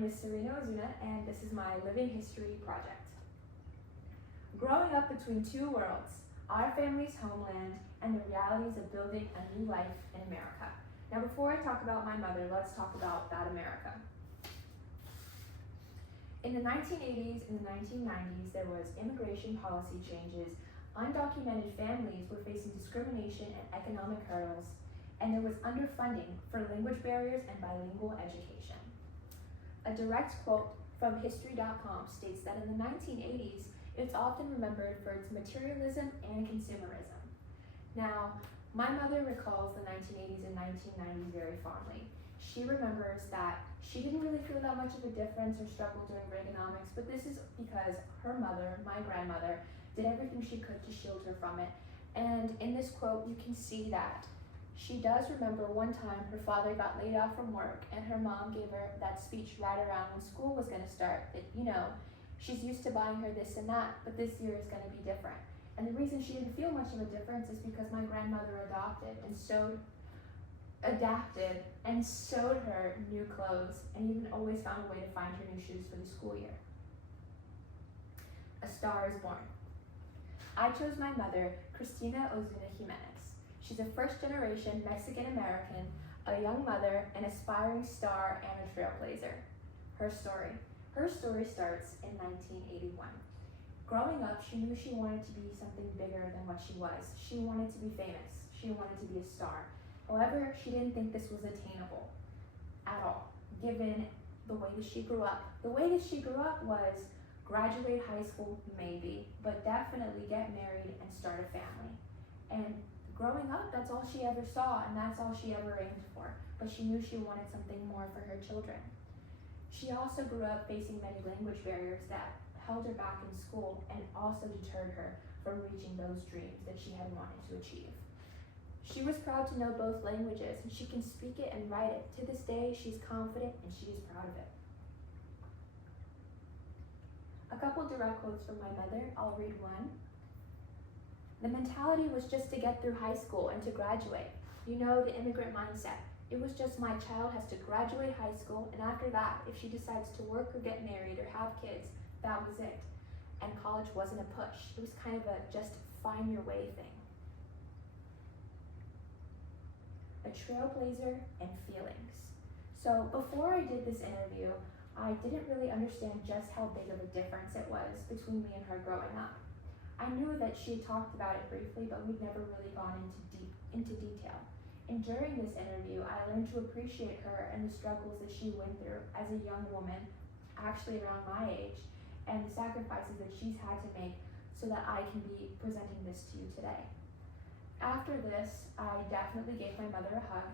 name is Ozuna, and this is my living history project. Growing up between two worlds, our family's homeland and the realities of building a new life in America. Now, before I talk about my mother, let's talk about that America. In the 1980s and the 1990s, there was immigration policy changes, undocumented families were facing discrimination and economic hurdles, and there was underfunding for language barriers and bilingual education. A direct quote from History.com states that in the 1980s, it's often remembered for its materialism and consumerism. Now, my mother recalls the 1980s and 1990s very fondly. She remembers that she didn't really feel that much of a difference or struggle during Reaganomics, but this is because her mother, my grandmother, did everything she could to shield her from it. And in this quote, you can see that she does remember one time her father got laid off from work and her mom gave her that speech right around when school was going to start that, she's used to buying her this and that, but this year is going to be different. And the reason she didn't feel much of a difference is because my grandmother adapted and sewed her new clothes and even always found a way to find her new shoes for the school year. A star is born. I chose my mother, Cristina Ozuna Jimenez. She's a first-generation Mexican-American, a young mother, an aspiring star, and a trailblazer. Her story starts in 1981. Growing up, she knew she wanted to be something bigger than what she was. She wanted to be famous. She wanted to be a star. However, she didn't think this was attainable at all, given the way that she grew up. The way that she grew up was graduate high school, maybe, but definitely get married and start a family. And growing up, that's all she ever saw, and that's all she ever aimed for. But she knew she wanted something more for her children. She also grew up facing many language barriers that held her back in school and also deterred her from reaching those dreams that she had wanted to achieve. She was proud to know both languages, and she can speak it and write it. To this day, she's confident and she is proud of it. A couple direct quotes from my mother. I'll read one. The mentality was just to get through high school and to graduate. The immigrant mindset. It was just my child has to graduate high school, and after that, if she decides to work or get married or have kids, that was it. And college wasn't a push. It was kind of a just find your way thing. A trailblazer and feelings. So before I did this interview, I didn't really understand just how big of a difference it was between me and her growing up. I knew that she had talked about it briefly, but we'd never really gone into detail. And during this interview, I learned to appreciate her and the struggles that she went through as a young woman, actually around my age, and the sacrifices that she's had to make so that I can be presenting this to you today. After this, I definitely gave my mother a hug,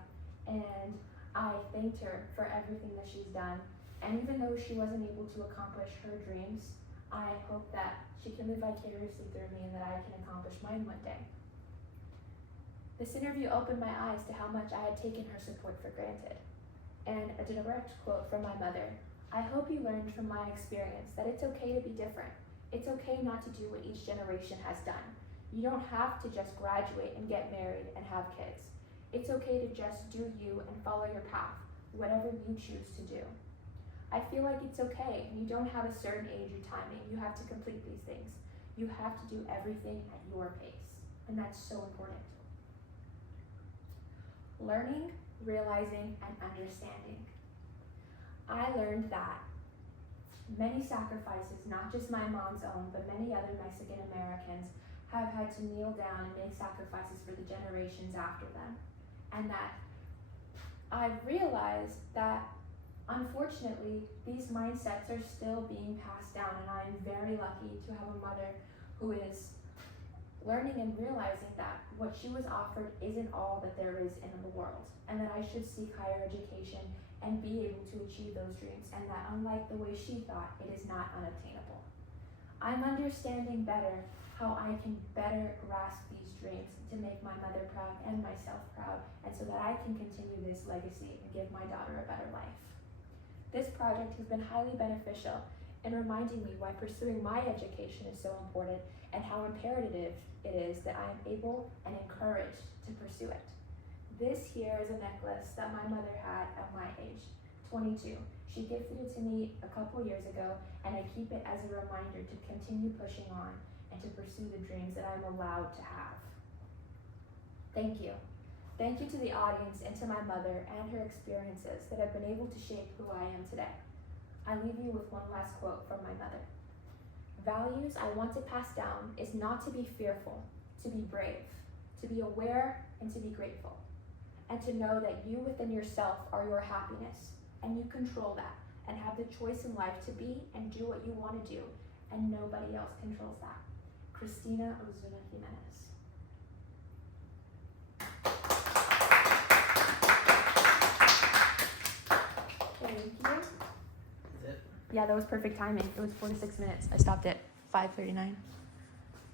and I thanked her for everything that she's done. And even though she wasn't able to accomplish her dreams, I hope that she can live vicariously through me and that I can accomplish mine one day. This interview opened my eyes to how much I had taken her support for granted. And a direct quote from my mother. I hope you learned from my experience that it's okay to be different. It's okay not to do what each generation has done. You don't have to just graduate and get married and have kids. It's okay to just do you and follow your path, whatever you choose to do. I feel like it's okay. You don't have a certain age or timing. You have to complete these things. You have to do everything at your pace, and that's so important. Learning, realizing, and understanding. I learned that many sacrifices, not just my mom's own, but many other Mexican Americans have had to kneel down and make sacrifices for the generations after them. And that I've realized that unfortunately, these mindsets are still being passed down, and I'm very lucky to have a mother who is learning and realizing that what she was offered isn't all that there is in the world, and that I should seek higher education and be able to achieve those dreams, and that unlike the way she thought, it is not unobtainable. I'm understanding better how I can better grasp these dreams to make my mother proud and myself proud, and so that I can continue this legacy and give my daughter a better life. This project has been highly beneficial in reminding me why pursuing my education is so important and how imperative it is that I am able and encouraged to pursue it. This here is a necklace that my mother had at my age 22. She gifted it to me a couple years ago, and I keep it as a reminder to continue pushing on and to pursue the dreams that I'm allowed to have. Thank you. Thank you to the audience and to my mother and her experiences that have been able to shape who I am today. I leave you with one last quote from my mother. Values I want to pass down is not to be fearful, to be brave, to be aware, and to be grateful, and to know that you within yourself are your happiness, and you control that, and have the choice in life to be and do what you want to do, and nobody else controls that. Christina Ozuna Jimenez. Thank you. That's it. Yeah, that was perfect timing. It was 4 to 6 minutes. I stopped at 5:39.